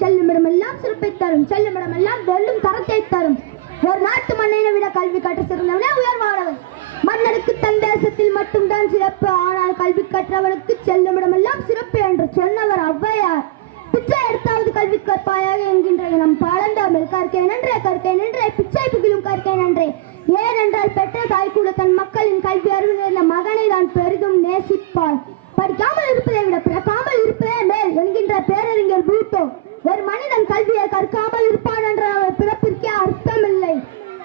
செல்லுமிடமெல்லாம் சிறப்பை தரும், செல்லுமிடமெல்லாம் வெல்லும் தரத்தை தரும். ஒரு நாட்டு மன்னனை விட கல்வி கற்று சிறந்தவனே உயர்வானவன். மன்னனுக்கு தன் தேசத்தில் மட்டும்தான் சிறப்பு, ஆனால் கல்வி கற்றவனுக்கு செல்லுமிடமெல்லாம் சிறப்பு என்று சொன்னவர் ஔவையார். பிச்சை எடுத்தாவது கல்வி கற்பாயாக என்கின்ற நம் பழந்தமிழ் கற்கை நன்றே, கற்கை நன்றே, பிச்சை புகிலும் கற்கை நன்றே. ஏனென்றால் பெற்ற தாய் கூட தன் மக்களின் கல்வி அறிவு நிறைந்த மகனை தான் பெரிதும் நேசிப்பாள். படிக்காமல் இருப்பதை விட பிறக்காமல் இருப்பதே மேல் என்கின்ற பேரறிஞர் புளூட்டோ. ஒரு மனிதன் கல்வியை கற்காமல் இருப்பான் என்ற பிறப்பிற்கே அர்த்தமில்லை.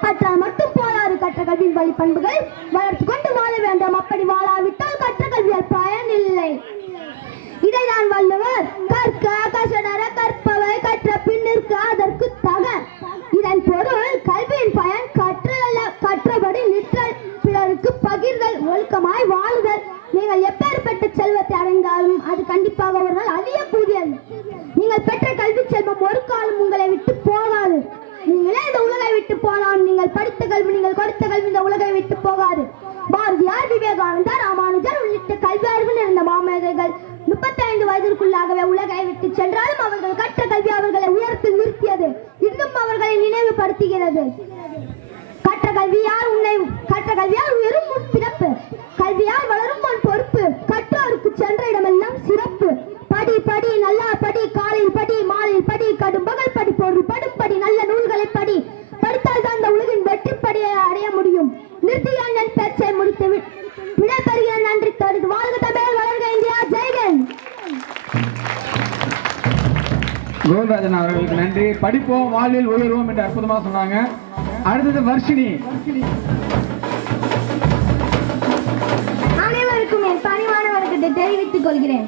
கற்றால் மட்டும் போதாது, கற்ற கல்வியின் வழி பண்புகள் வளர்த்து கொண்டு வாழ வேண்டும். அப்படி வாழாவிட்டால் கற்ற கல்வியால் பயன் இல்லை. இதைதான் வள்ளுவர் கற்க கசடர கற்பவை கற்ற பின்னிற்க அதற்கு தக. இதன் பொருள் கல்வியின் பயன் கற்றல்ல, கற்றபடி நிற்றல், பிறருக்கு பகிர்தல், ஒழுக்கமாய் வாழுதல். நீங்கள் எப்பேற்பட்ட செல்வத்தை அடைந்தாலும் அது கண்டிப்பாக ஒரு நாள் அழியக்கூடியது. நீங்கள் பெற்ற கல்வி செல்வம் ஒரு காலம் உங்களை விட்டு போகாது. நீங்களே இந்த உலகை விட்டு போனாலும் நீங்கள் படித்த கல்வி, நீங்கள் கொடுத்த கல்வி இந்த உலகை விட்டு போகாது. பாரதியார், விவேகானந்தர், ராமானுஜர் உள்ளிட்ட கல்வி அறிவு நிறைந்த மாமேதைகள் 35 வயதிற்குள்ளாகவே உலகை விட்டு சென்றாலும் அவர்கள் கற்ற கல்வி அவர்களை உயர்த்தி நிறுத்தியது. இன்னும் அவர்களை நினைவுபடுத்துகிறது. கற்ற கல்வியால் உயரும் முன் பிறப்பு, கல்வியால் வளரும் முன் பொறுப்பு. கற்றோருக்கு சென்ற இடமெல்லாம் சிறப்பு. படி படி நல்லா படி, காலையில் படி, மாலையில் படி, கடும் பகல் படி, பொருள் படும் படி, நல்ல நூல்களை படி. படித்தால் தான் இந்த உலகின் வெற்றி படியை அடைய முடியும். நிறுத்திய அண்ணன் பேச்சை முடித்து விடைபெறுகிற. நன்றி தருது. வாழ்க தமிழ், வளர்க இந்தியா, ஜெய்கன். கோவிந்தராஜன் அவர்களுக்கு நன்றி. படிப்போம் வாழ்வில் உயர்வோம் என்று அற்புதமாக சொன்னாங்க. அடுத்தது வர்ஷினி. அனைவருக்கும் என் பணிவான வணக்கத்தை தெரிவித்துக் கொள்கிறேன்.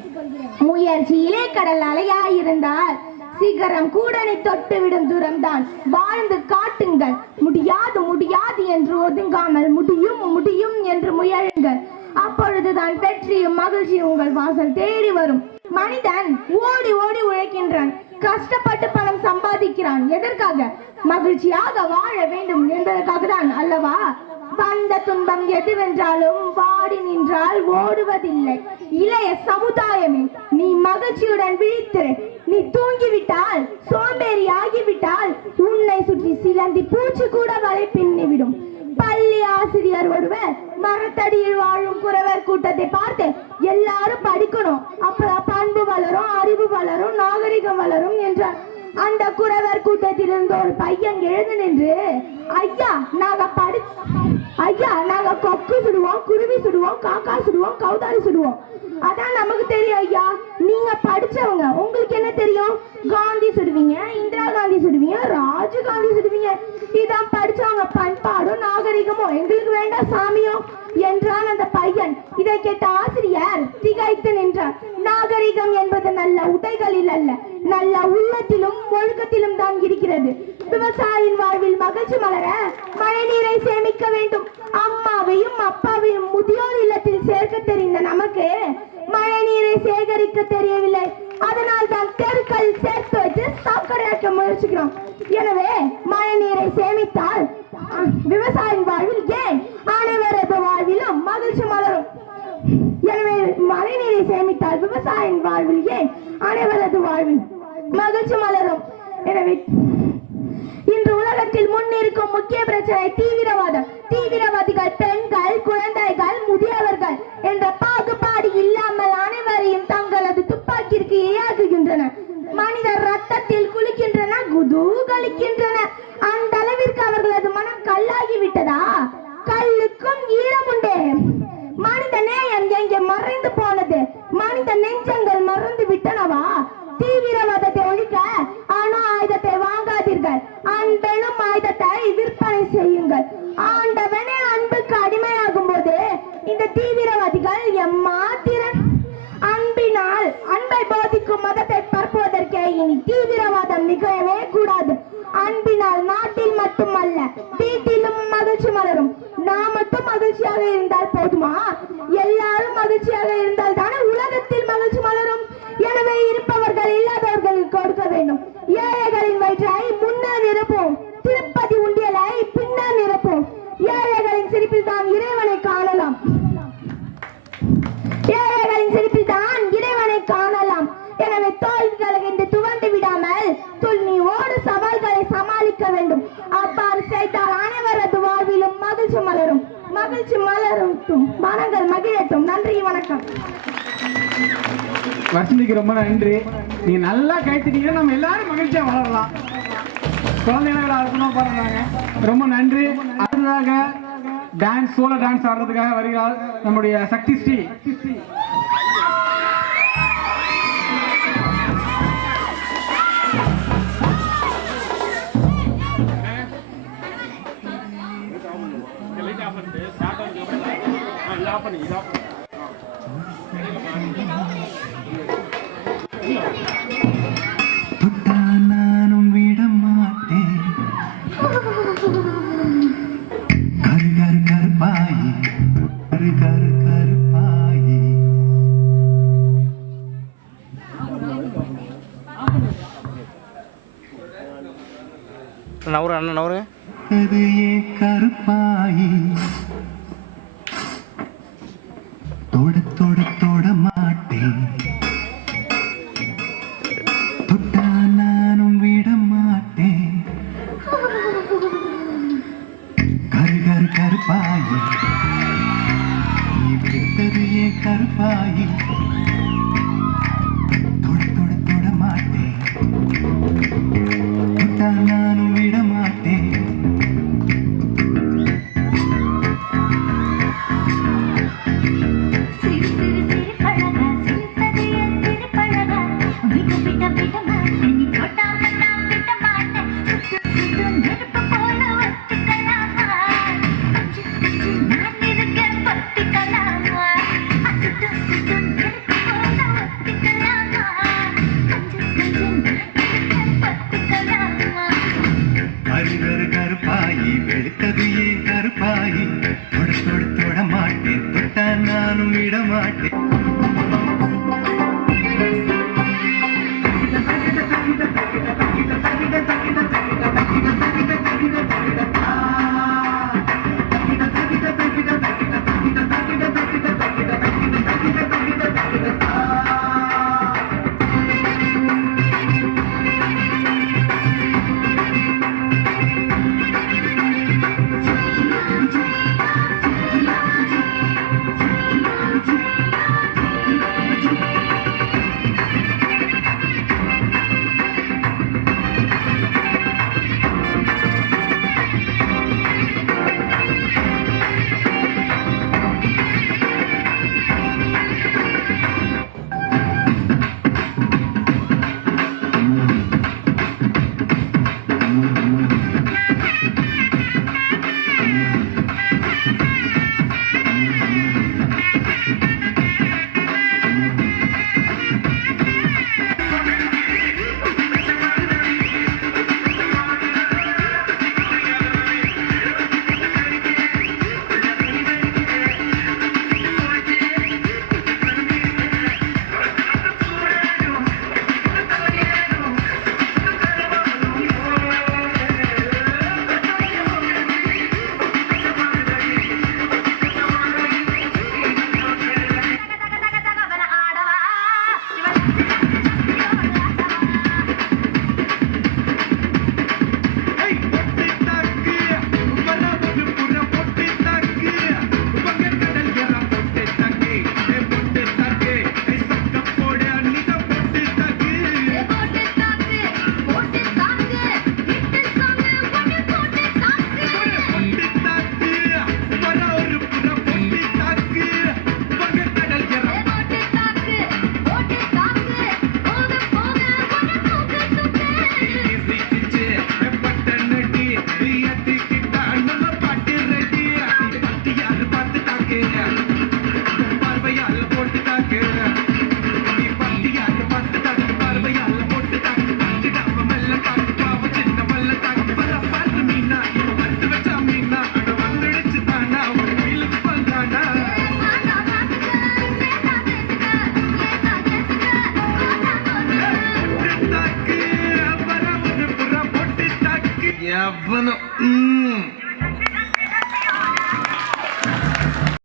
முயற்சியிலே கடல் அலையாயிருந்தால் சிகரம் கூடனை தொட்டுவிடும் தூரம்தான். வாழ்ந்து காட்டுங்கள். முடியாது முடியாது என்று ஒதுங்காமல் முடியும் முடியும் என்று முயலுங்கள். அப்பொழுதுதான் வெற்றியும் மகிழ்ச்சியும் உங்கள் வாசல் தேடி வரும். மனிதன் ஓடி ஓடி உழைக்கின்றான், கஷ்டப்பட்டு பணம் சம்பாதிக்கிறான். எதற்காக? மகிழ்ச்சியாக வாழ வேண்டும் என்பதற்காக தான் அல்லவா? வந்த துன்பம் எதுவென்றாலும் வாடி நின்றால் ஓடுவதில்லை. இளைய சமுதாயமே, நீ மகிழ்ச்சியுடன் விழித்திரு. நீ தூங்கிவிட்டால், சோம்பேறி ஆகிவிட்டால் உன்னை சுற்றி சிலந்தி பூச்சி கூட வலை பின்னிவிடும். பள்ளி ஆசிரியர் ஒருவர் மரத்தடியில் வாழும் குறவர் கூட்டத்தை பார்த்து எல்லாரும் படிக்கணும், அப்பதான் பண்பு வளரும், அறிவு வளரும், நாகரிகம் வளரும் என்றார். அந்த குறவர் கூட்டத்தில் இருந்த ஒரு பையன் எழுந்து நின்று, ஐயா நாங்க கொக்கு சுடுவோம், குருவி சுடுவோம், காக்கா சுடுவோம், கௌதாரி சுடுவோம். அதான் நமக்கு தெரியும் ஐயா. நீங்க படிச்சவங்க, உங்களுக்கு என்ன தெரியும்? காந்தி சுடுவீங்க, இந்திரா காந்தி சுடுவீங்க, ராஜீவ் காந்தி சுடுவீங்க. இதான் படிச்சவங்க பண்பாடும் நாகரிகமும், எங்களுக்கு வேண்டாம் சாமியும் என்றான் அந்த பையன். இதை கேட்ட ஆசிரியர் திகைத்து நின்றார். நாகரிகம் என்பது நல்ல உடைகளில் அல்ல, நல்ல உள்ளத்திலும் ஒழுக்கத்திலும் தான் இருக்கிறது. விவசாயியின் வாழ்வில் மகிழ்ச்சி மலர மழை நீரை சேமிக்க வேண்டும். அம்மாவையும் அப்பாவையும் முதியோர் இல்லத்தில் சேர்க்க தெரிந்த நமக்கு மழை நீரை சேகரிக்க தெரியவில்லை. அதனால் தான் தெருக்கள் சேர்த்து வைத்து சாக்கடையாக்க முயற்சிக்கிறோம். எனவே மழை நீரை சேமித்தால் விவசாயியின் வாழ்வில் ஏன் அனைவரது வாழ்விலும் மகிழ்ச்சி மலரும். எனவே மழை நீரை சேமித்தால் விவசாயியின் வாழ்வில் ஏன் அனைவரது வாழ்வில் மகிழ்ச்சி மலரும். எனவே இன்று உலகத்தில் முன்னிருக்கும் முக்கிய பிரச்சனை தீவிரவாதம். தீவிரவாதிகள் பெண்கள், குழந்தைகள், முதியவர்கள் என்ற பாகுபாடு இல்லாமல் அனைவரையும் தங்களது துப்பாக்கிற்கு இரையாக்குகின்றனர். மனிதர் ரத்தத்தில் குளிக்கின்றன, குதூகலிக்கின்றனர். அந்த அளவிற்கு அவர்களது மனம் கல்லாகிவிட்டதா? கல்லுக்கும் ஈரம் உண்டே. மனித நேயம் எங்கே மறைந்து போனது? மனித நெஞ்சங்கள் மறந்து விட்டனவா? தீவிரவாதத்தை ஒழிக்க அணு ஆயுதத்தை வாங்காதீர்கள், அன்பெனும் ஆயுதத்தை விற்பனை செய்யுங்கள். ஆண்டவனே அன்புக்கு அடிமையாகும் போது இந்த தீவிரவாதிகள் எம்மாத்திரன்? அன்பினால் அன்பை போதிக்கும் மதத்தை பரப்புவதற்கே இனி தீவிரவாதம் நிகழவே கூடாது. அன்பினால் நாட்டில் மட்டுமல்ல வீட்டிலும் மகிழ்ச்சி மலரும். நாம் மட்டும் மகிழ்ச்சியாக இருந்தால் போதுமா? எல்லாரும் மகிழ்ச்சியாக இருந்தால் தானே உலகத்தில் மகிழ்ச்சி மலரும். எனவே இருப்பவர்கள் இல்லாதவர்களுக்கு கொடுக்க வேண்டும். ஏழைகளின் வயிற்றை முன்னர் நிரப்போம், திருப்பதி உண்டியலை பின்னர் நிரப்போம். ஏழைகளின் சிரிப்பில் தான் இறைவனை காணலாம், ஏழைகளின் சிரிப்பில் தான் இறைவனை காணலாம். எனவே தோல்விகளை என்று துவண்டு விடாமல் புத்துணர்ச்சி மலரட்டும், மனங்கள் மகிழட்டும். நன்றி, வணக்கம். வசந்திக்கு ரொம்ப நன்றி. நீங்க நல்லா கைத்திட்டீங்கன்னா நம்ம எல்லாரும் மகிழ்ச்சியா வளரலாம். குழந்தைகளை அற்புதமா பாடுறாங்க. ரொம்ப நன்றி. அடுத்ததாக டான்ஸ், சோலோ டான்ஸ் ஆடுறதுக்காக வருகிறார் நம்முடைய சக்தி ஸ்ரீ. நானும் விட மாட்டேன் கரு கரு கருப்பாயி கரு கரு கருப்பாயி நவரு அண்ணன் நவருங்க. அது ஏன் கருப்பாயி தொட தொட தொட மாட்டேன் தொட்டா நானும் விட மாட்டேன் கரு கரு கருப்பாயி நீ விட்டது ஏன் கருப்பாயி தொட தொட தொட மாட்டேன் தொட்டா நானும் விட மாட்டேன் கருப்பாயி வெளுத்தது ஏன் கருப்பாயி தொட தொட தொட மாட்டேன் தொட்டா நானும் விட மாட்டேன்